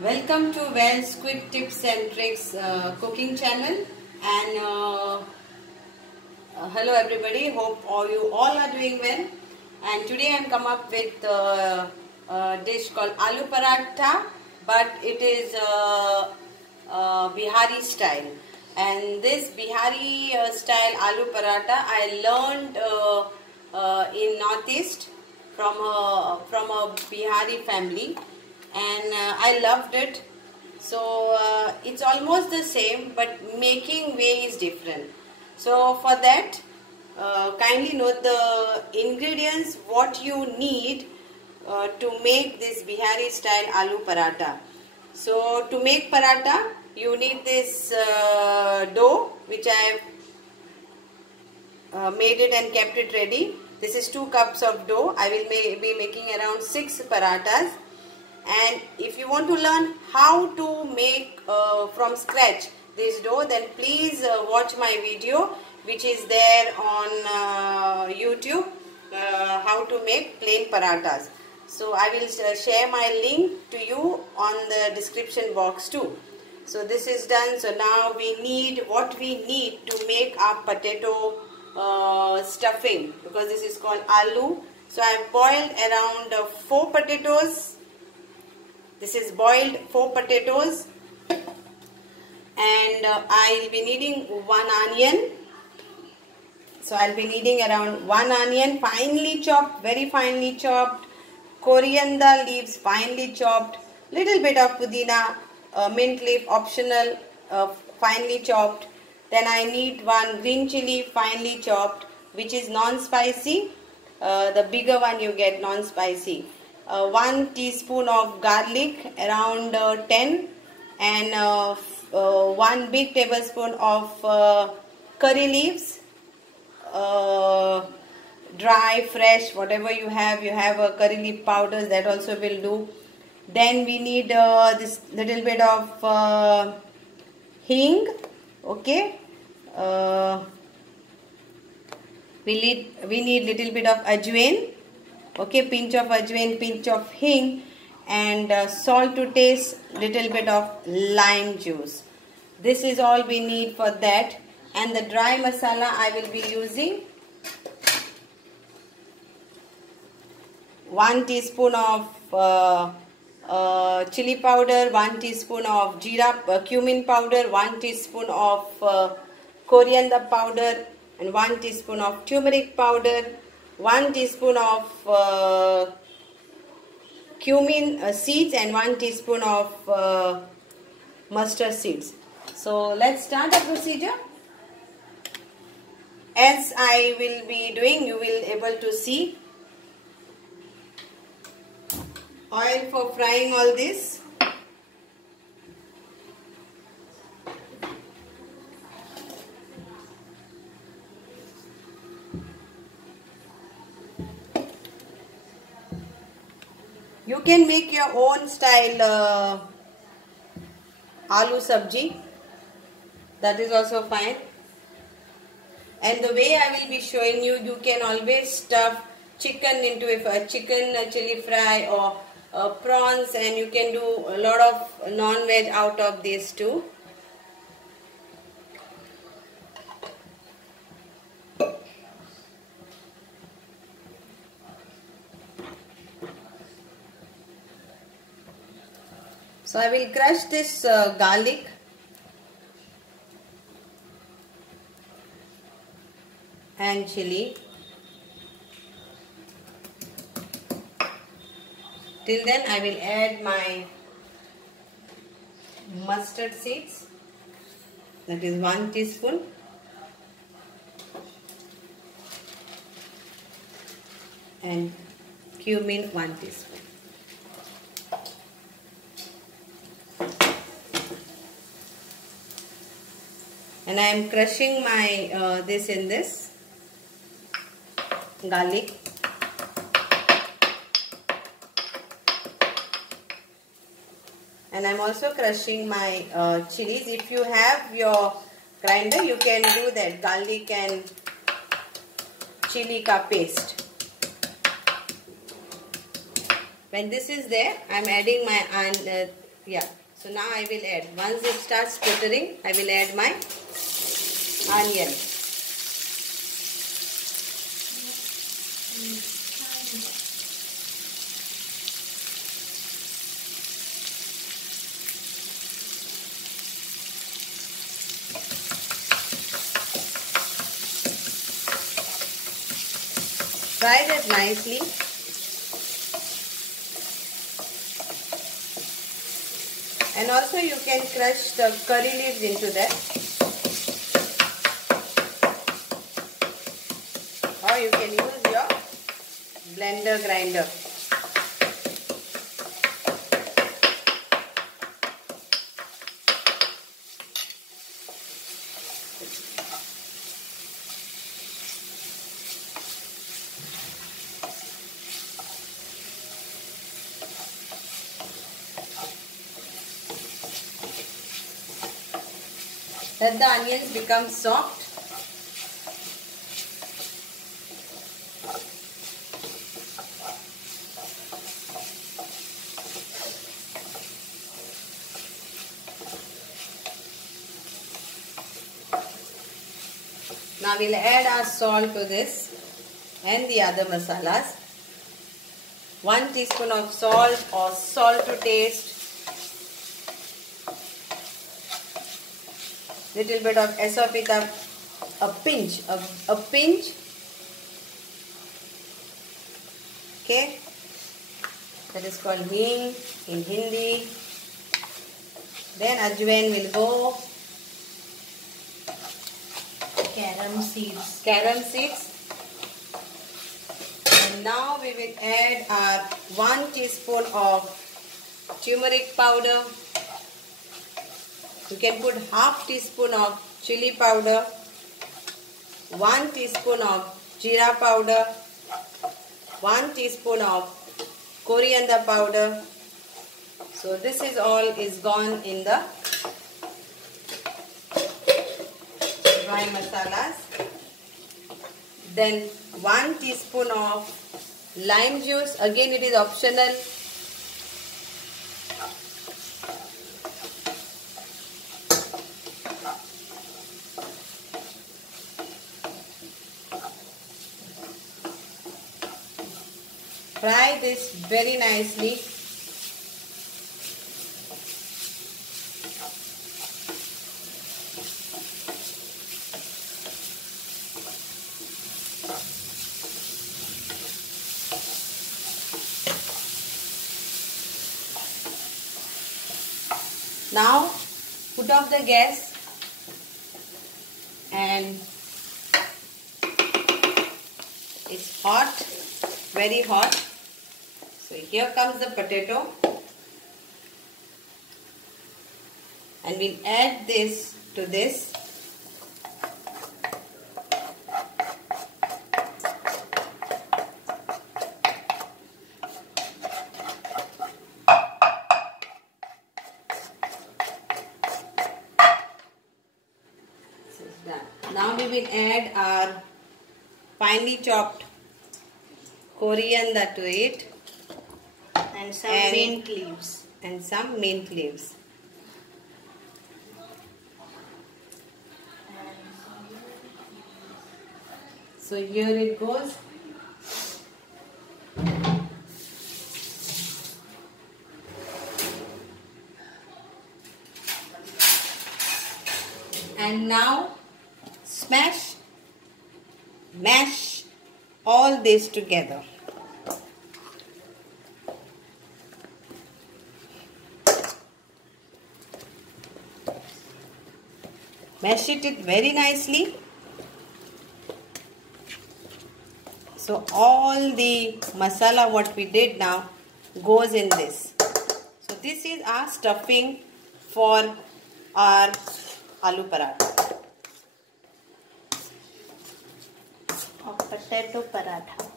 Welcome to Wells Quick Tips and Tricks cooking channel, and hello everybody. Hope you all are doing well. And today I'm come up with a dish called aloo paratha, but it is Bihari style. And this Bihari style aloo paratha I learned in Northeast from a Bihari family, and I loved it. So it's almost the same, but making way is different. So for that, kindly note the ingredients what you need to make this Bihari style aloo paratha. So to make paratha, you need this dough which I have made it and kept it ready. This is 2 cups of dough. I will be making around 6 parathas. And if you want to learn how to make from scratch this dough, then please watch my video which is there on YouTube, how to make plain parathas. So I will share my link to you on the description box too. So this is done. So now we need what we need to make our potato stuffing, because this is called aloo. So I have boiled around 4 potatoes. This is boiled 4 potatoes, and I'll be needing 1 onion. So I'll be needing around 1 onion, finely chopped, very finely chopped. Coriander leaves, finely chopped. Little bit of pudina, mint leaf, optional, finely chopped. Then I need 1 green chili, finely chopped, which is non-spicy. The bigger one you get, non-spicy. 1 teaspoon of garlic, around 10, and 1 big tablespoon of curry leaves, dry, fresh, whatever you have a curry leaf powders, that also will do. Then we need this little bit of hing, okay. We need little bit of ajwain. Okay, pinch of ajwain, pinch of hing, and salt to taste, little bit of lime juice. This is all we need for that. And the dry masala I will be using 1 teaspoon of chili powder, 1 teaspoon of jeera cumin powder, 1 teaspoon of coriander powder, and 1 teaspoon of turmeric powder, 1 teaspoon of cumin seeds, and 1 teaspoon of mustard seeds. So let's start the procedure. As I will be doing, you will able to see oil for frying all this. You can make your own style aloo sabji. That is also fine. And the way I will be showing you, you can always stuff chicken into a chicken chili fry or prawns, and you can do a lot of non-veg out of this too. So I will crush this garlic and chili. Till then I will add my mustard seeds, that is 1 teaspoon. And cumin 1 teaspoon. And I am crushing my this in this garlic. And I am also crushing my chilies. If you have your grinder, you can do that, garlic and chili ka paste. When this is there, I am adding my Yeah. So now I will add. Once it starts sputtering, I will add my onion. Fry that nicely. And also you can crush the curry leaves into that. Or you can use your blender grinder. Let the onions become soft. Now we'll add our salt to this and the other masalas. 1 teaspoon of salt or salt to taste. Little bit of asafetida, a pinch. Okay, that is called hing in Hindi. Then ajwain will go. Carom seeds. And now we will add our 1 teaspoon of turmeric powder. You can put half teaspoon of chili powder, 1 teaspoon of jeera powder, 1 teaspoon of coriander powder. So this is all is gone in the dry masalas. Then 1 teaspoon of lime juice. Again, it is optional. Fry this very nicely. Now put off the gas and it's hot, very hot. So here comes the potato and we'll add this to this. Now we will add our finely chopped coriander to it and some mint leaves. So here it goes. And now mash all this together. Mash it very nicely. So all the masala what we did now goes in this. So this is our stuffing for our aloo paratha. Or potato paratha.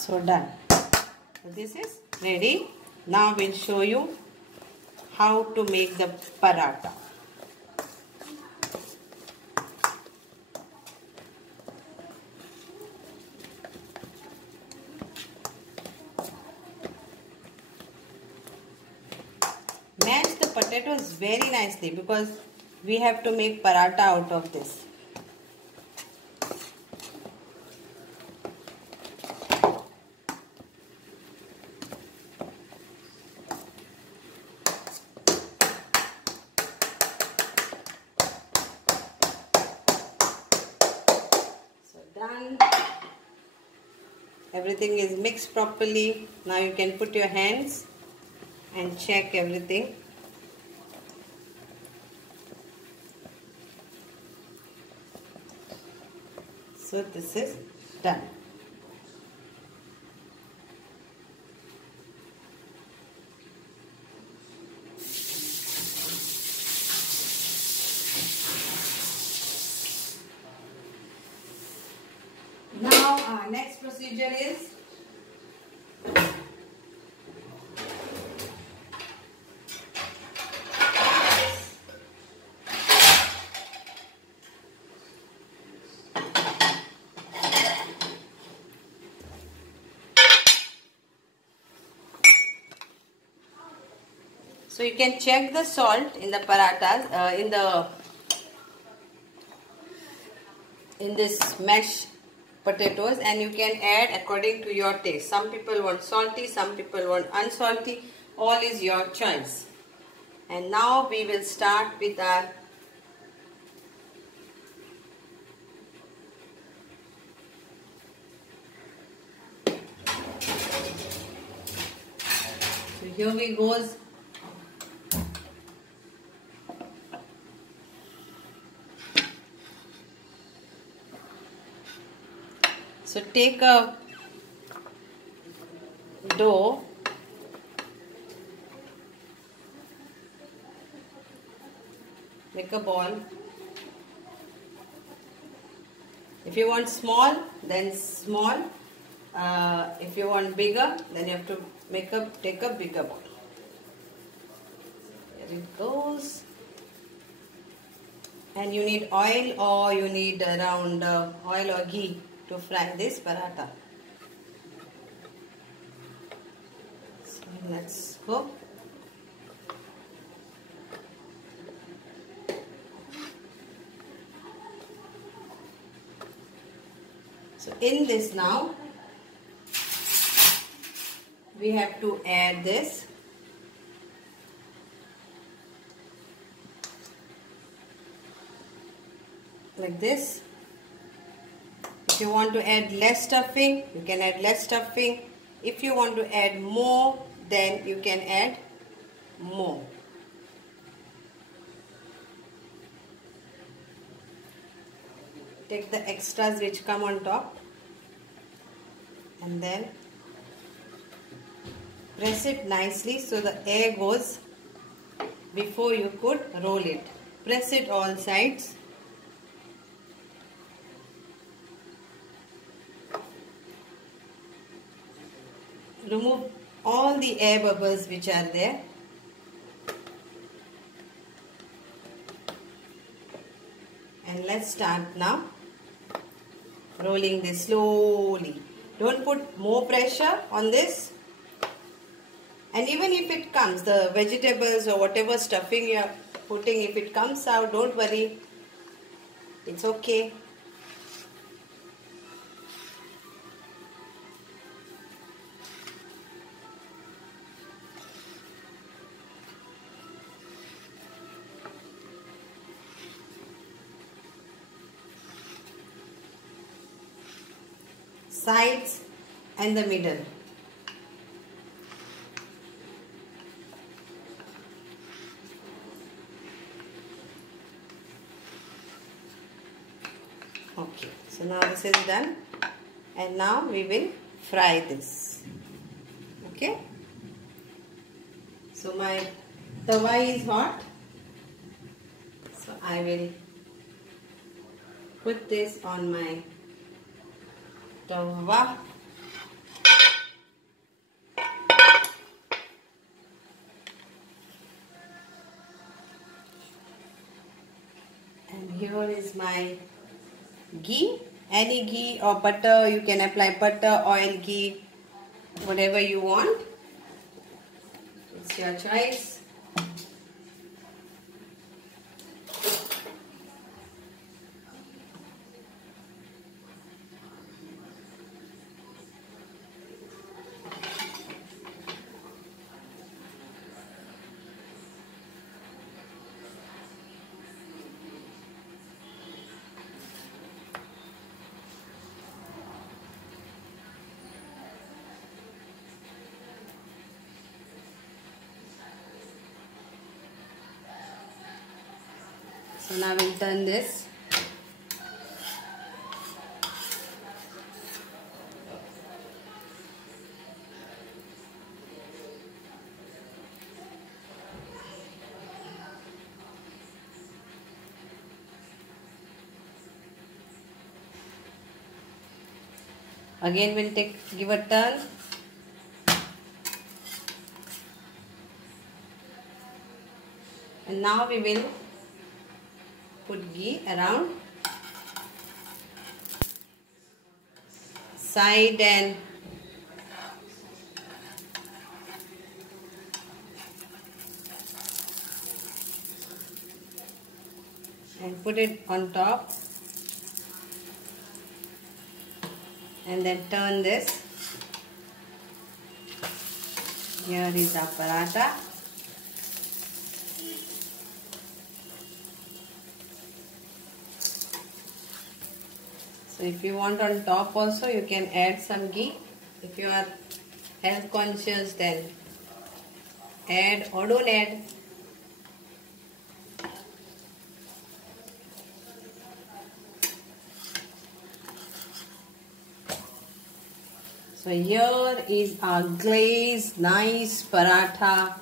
So done. So this is ready. Now we'll show you how to make the paratha. Mash the potatoes very nicely because we have to make paratha out of this. So done. Everything is mixed properly. Now you can put your hands and check everything. So this is done. Now our next procedure is so you can check the salt in the parathas in this mashed potatoes, and you can add according to your taste. Some people want salty, some people want unsalty. All is your choice. And now we will start with our so here we goes. So take a dough, make a ball. If you want small, then small. If you want bigger, then you have to take a bigger ball. There it goes. And you need oil, or you need around oil or ghee to fry this paratha. So let's go. So in this now, we have to add this. Like this. If you want to add less stuffing, you can add less stuffing. If you want to add more, then you can add more. Take the extras which come on top and then press it nicely so the air goes before you could roll it. Press it all sides. Remove all the air bubbles which are there. And let's start now rolling this slowly. Don't put more pressure on this. And even if it comes, the vegetables or whatever stuffing you are putting, if it comes out, don't worry. It's okay. Sides and the middle. Okay, so now this is done, and now we will fry this. Okay, so my tawa is hot, so I will put this on my tawa. here is my ghee. Any ghee or butter, you can apply butter, oil, ghee, whatever you want. It's your choice. So now we'll turn this. Again we'll give a turn. And now we will put ghee around side and put it on top, and then turn this. Here is our paratha. So if you want on top also, you can add some ghee. If you are health conscious, then add or don't add. So here is our glazed nice paratha.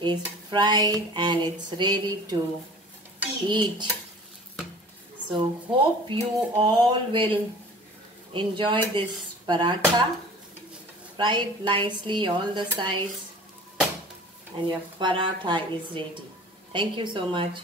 Is fried and it's ready to eat. So hope you all will enjoy this paratha. Fry it nicely all the sides and your paratha is ready. Thank you so much.